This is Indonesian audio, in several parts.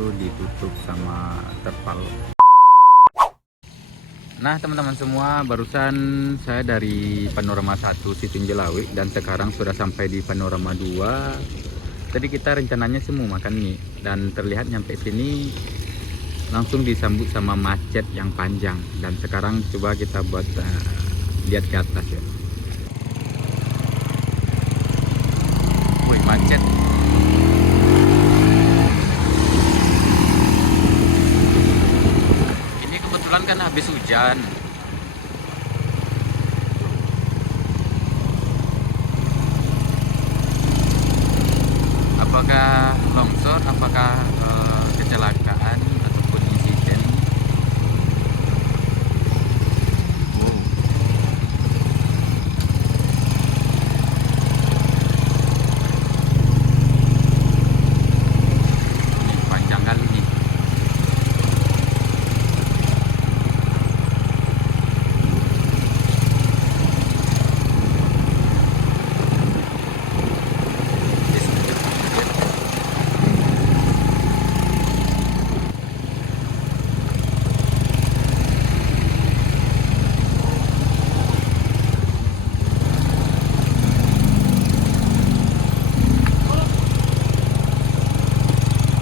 itu ditutup sama terpal. Nah teman-teman semua, barusan saya dari Panorama 1 Sitinjau Lawi dan sekarang sudah sampai di Panorama 2. Tadi kita rencananya semua makan mie dan terlihat nyampe sini langsung disambut sama macet yang panjang. Dan sekarang coba kita buat lihat ke atas ya. Wih, macet. Ini kebetulan kan habis hujan. Apakah longsor, apakah kecelakaan ataupun insiden? Wow. Ini panjang kali nih.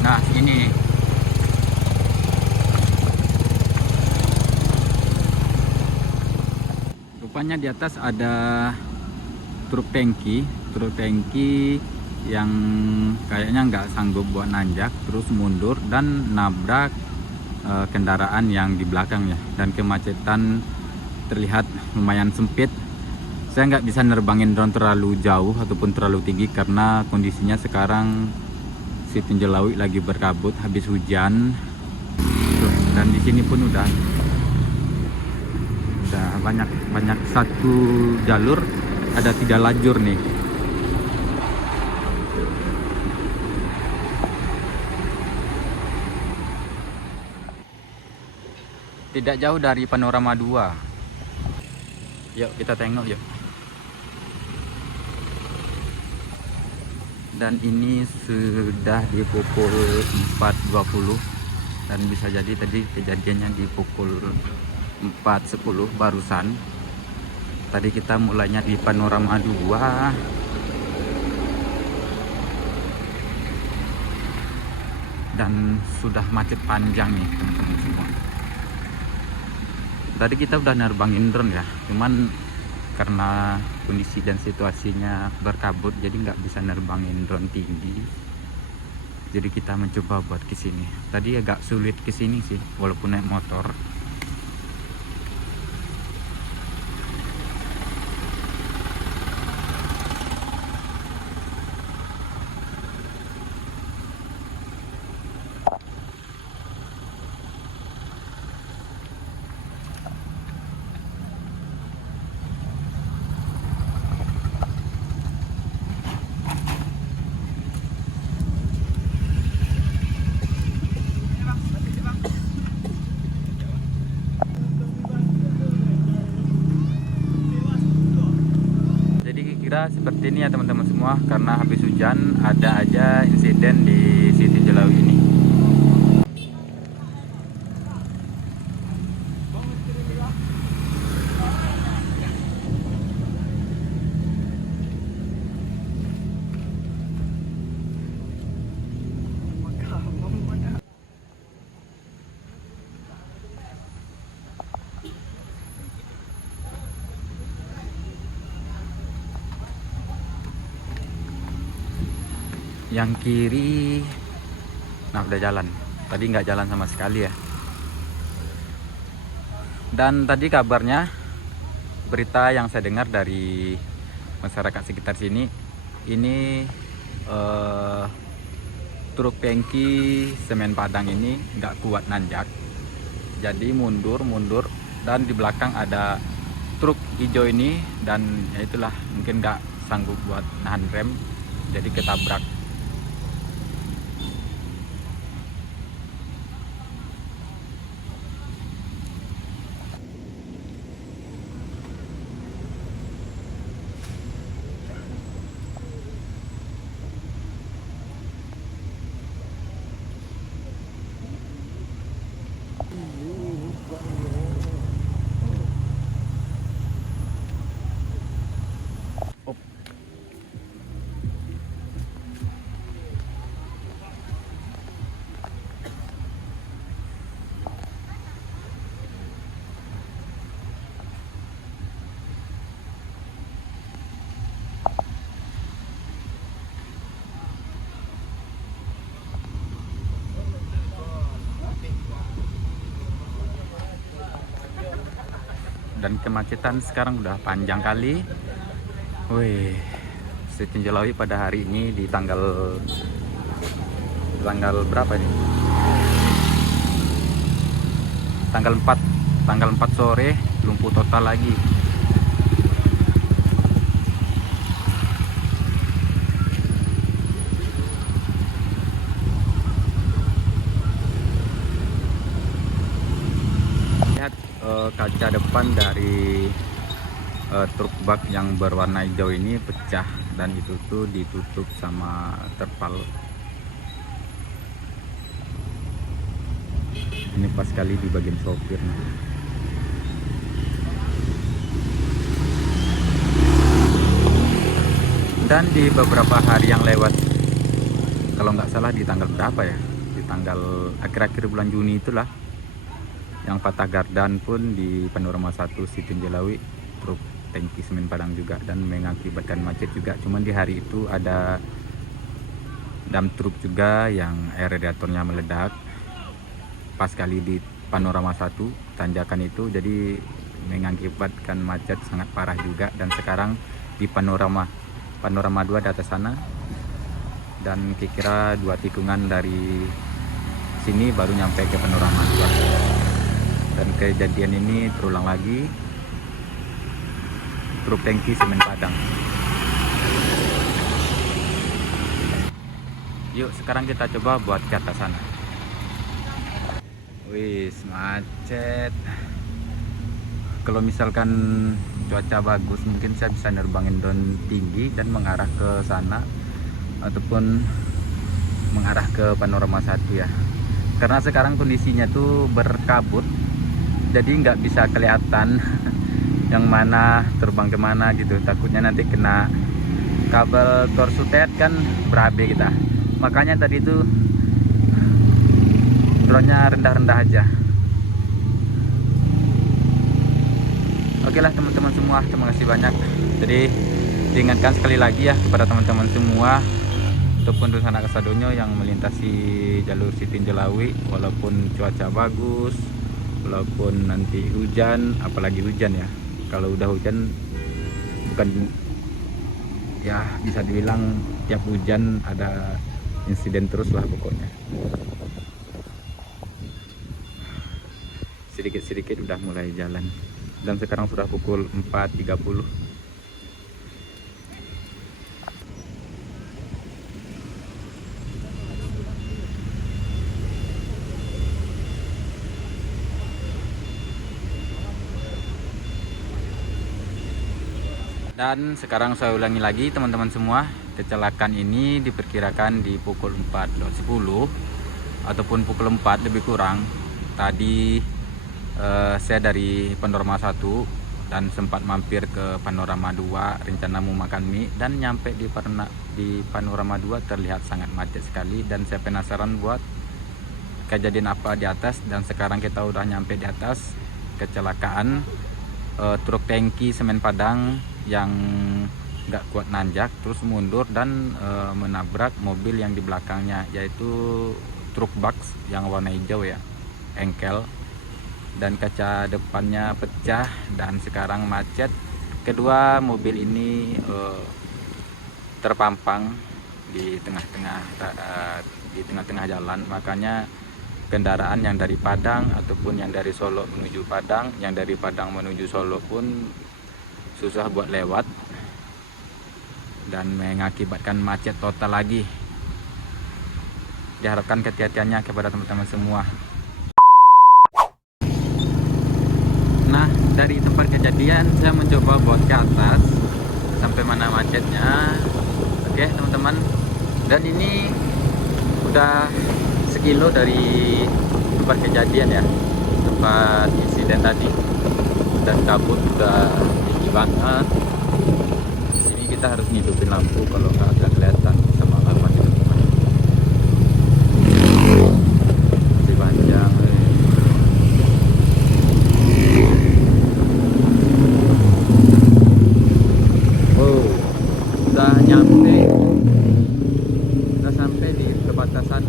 Nah ini rupanya di atas ada truk tangki yang kayaknya nggak sanggup buat nanjak, terus mundur dan nabrak kendaraan yang di belakangnya, dan kemacetan terlihat lumayan sempit. Saya nggak bisa nerbangin drone terlalu jauh ataupun terlalu tinggi karena kondisinya sekarang Sitinjau Lawi lagi berkabut habis hujan. Tuh, dan di sini pun udah banyak satu jalur ada 3 lajur nih. Tidak jauh dari Panorama 2. Yuk kita tengok yuk. Dan ini sudah di pukul 4.20 dan bisa jadi tadi kejadiannya di pukul 4.10 barusan. Tadi kita mulainya di Panorama 2 dan sudah macet panjang nih teman-teman semua. Tadi kita udah nerbangin drone ya, cuman karena kondisi dan situasinya berkabut jadi nggak bisa nerbangin drone tinggi. Jadi kita mencoba buat kesini. Tadi agak sulit kesini sih walaupun naik motor. Kira seperti ini ya teman-teman semua, karena habis hujan ada aja insiden di Sitinjau Lawi ini. Yang kiri nah udah jalan, tadi nggak jalan sama sekali ya. Dan tadi kabarnya, berita yang saya dengar dari masyarakat sekitar sini, ini truk tangki semen Padang ini nggak kuat nanjak, jadi mundur dan di belakang ada truk hijau ini, dan ya itulah mungkin nggak sanggup buat nahan rem, jadi ketabrak. dan kemacetan sekarang udah panjang kali. Wih, Sitinjau Lawi pada hari ini di tanggal berapa ini? Tanggal 4 sore, lumpuh total lagi. Lihat kaca depan dari truk bak yang berwarna hijau ini pecah, dan itu tuh ditutup sama terpal. Ini pas sekali di bagian sopir. Dan di beberapa hari yang lewat, kalau nggak salah di tanggal berapa ya, di tanggal akhir-akhir bulan Juni itulah, yang patah gardan pun di Panorama 1 Sitinjau Lawi, truk tangki semen Padang juga, dan mengakibatkan macet juga. Cuman di hari itu ada dam truk juga yang air radiatornya meledak pas kali di Panorama 1 tanjakan itu, jadi mengakibatkan macet sangat parah juga. Dan sekarang di Panorama 2 di atas sana, dan kira-kira 2 tikungan dari sini baru nyampe ke Panorama 2. Dan kejadian ini terulang lagi, truk tangki semen Padang. Yuk sekarang kita coba buat ke atas sana. Wih, macet. Kalau misalkan cuaca bagus, mungkin saya bisa nerbangin drone tinggi dan mengarah ke sana, ataupun mengarah ke Panorama 1 ya. Karena sekarang kondisinya tuh berkabut, jadi nggak bisa kelihatan yang mana terbang kemana gitu. Takutnya nanti kena kabel torsutet kan berabe kita. Makanya tadi itu drone-nya rendah-rendah aja. Oke lah teman-teman semua, terima kasih banyak. Jadi diingatkan sekali lagi ya kepada teman-teman semua ataupun Dusun Anak Sadonyo yang melintasi jalur Sitinjau Lawi, walaupun cuaca bagus, walaupun nanti hujan, apalagi hujan ya. Kalau udah hujan, bukan ya, bisa dibilang tiap hujan ada insiden terus lah pokoknya. Sedikit-sedikit udah mulai jalan, dan sekarang sudah pukul 4.30. Dan sekarang saya ulangi lagi teman-teman semua, kecelakaan ini diperkirakan di pukul 4.10 ataupun pukul 4 lebih kurang. Tadi saya dari Panorama 1 dan sempat mampir ke Panorama 2, rencana mau makan mie, dan nyampe di Panorama 2 terlihat sangat macet sekali, dan saya penasaran buat kejadian apa di atas. Dan sekarang kita udah nyampe di atas. Kecelakaan truk tangki semen Padang yang nggak kuat nanjak terus mundur dan menabrak mobil yang di belakangnya, yaitu truk box yang warna hijau ya, engkel, dan kaca depannya pecah dan sekarang macet. Kedua mobil ini terpampang di tengah-tengah jalan, makanya kendaraan yang dari Padang ataupun yang dari Solo menuju Padang, yang dari Padang menuju Solo pun susah buat lewat dan mengakibatkan macet total lagi. Diharapkan kehati-hatiannya kepada teman-teman semua. Nah, dari tempat kejadian saya mencoba buat ke atas sampai mana macetnya. Oke teman-teman, dan ini udah sekilo dari tempat kejadian ya, tempat insiden tadi, dan kabut udah tinggi banget. Di sini kita harus ngidupin lampu kalau nggak kelihatan sama alamat itu. Masih panjang. Udah sampai di perbatasan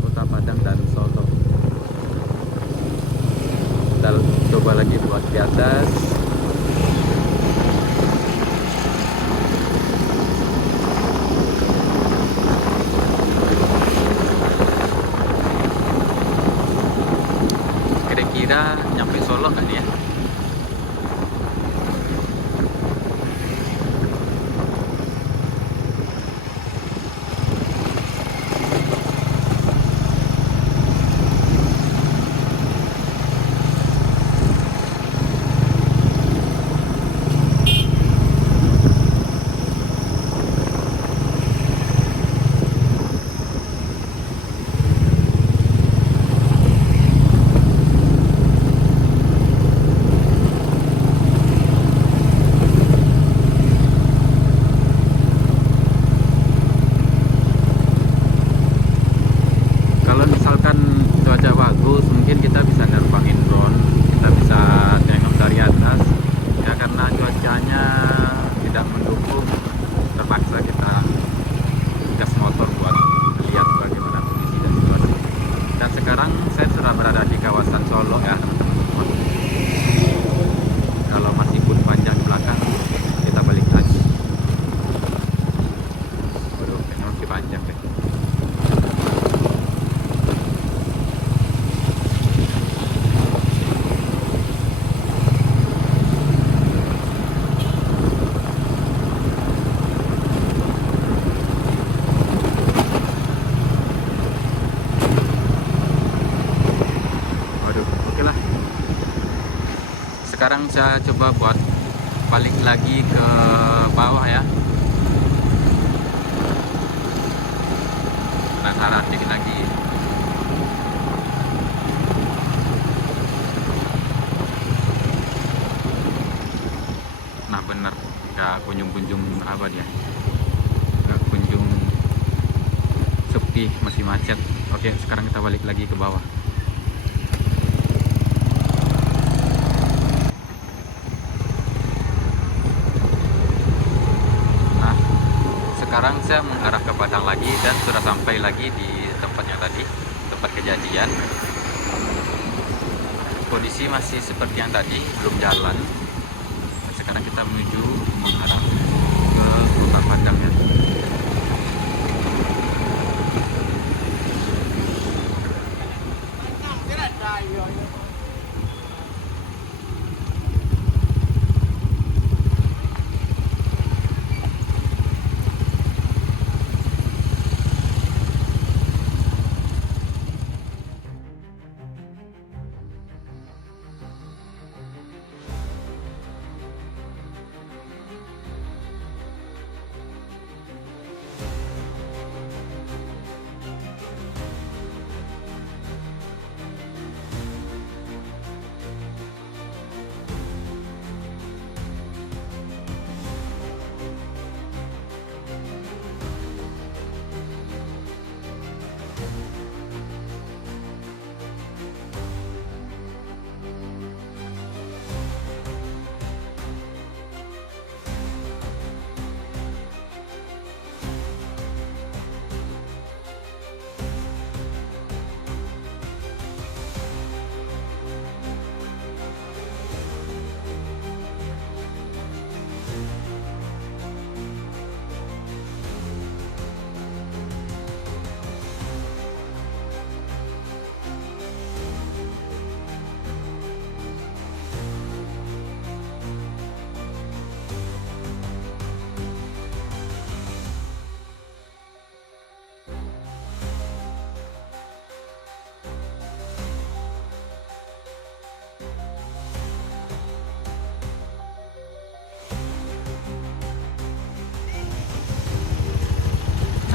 Kota Padang dan Solo. Kita coba lagi buat di atas. panjang deh. Waduh, oke lah. Sekarang saya coba buat balik lagi ke bawah ya. Penasaran dikit lagi. Nah bener, nggak kunjung-kunjung apa dia, nggak kunjung sepi, masih macet. Oke, sekarang kita balik lagi ke bawah. Nah, sekarang saya mengarah ke Padang lagi dan sudah sampai lagi di tempatnya tadi, tempat kejadian. Kondisi masih seperti yang tadi, belum jalan. Sekarang kita menuju mengarah ke kota Padang ya.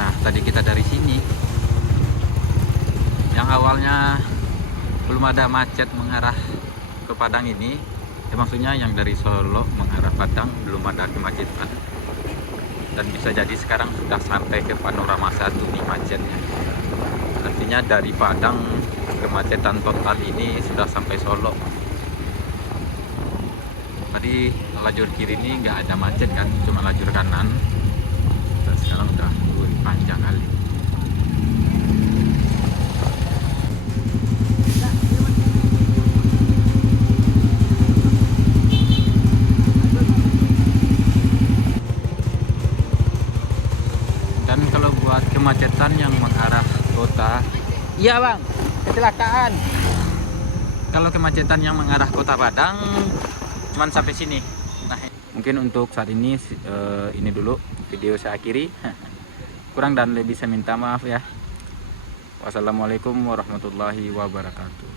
Nah, tadi kita dari sini, yang awalnya belum ada macet mengarah ke Padang ini, ya maksudnya yang dari Solo mengarah Padang belum ada kemacetan. Dan bisa jadi sekarang sudah sampai ke Panorama 1 nih macetnya. Artinya dari Padang kemacetan total ini sudah sampai Solo. Tadi lajur kiri ini nggak ada macet kan, cuma lajur kanan. Dan sekarang udah panjang kali. Dan kalau buat kemacetan yang mengarah kota, iya bang, kecelakaan. Kalau kemacetan yang mengarah kota Padang cuman sampai sini. Nah, mungkin untuk saat ini dulu video saya akhiri. Kurang dan lebih saya minta maaf ya. Wassalamualaikum warahmatullahi wabarakatuh.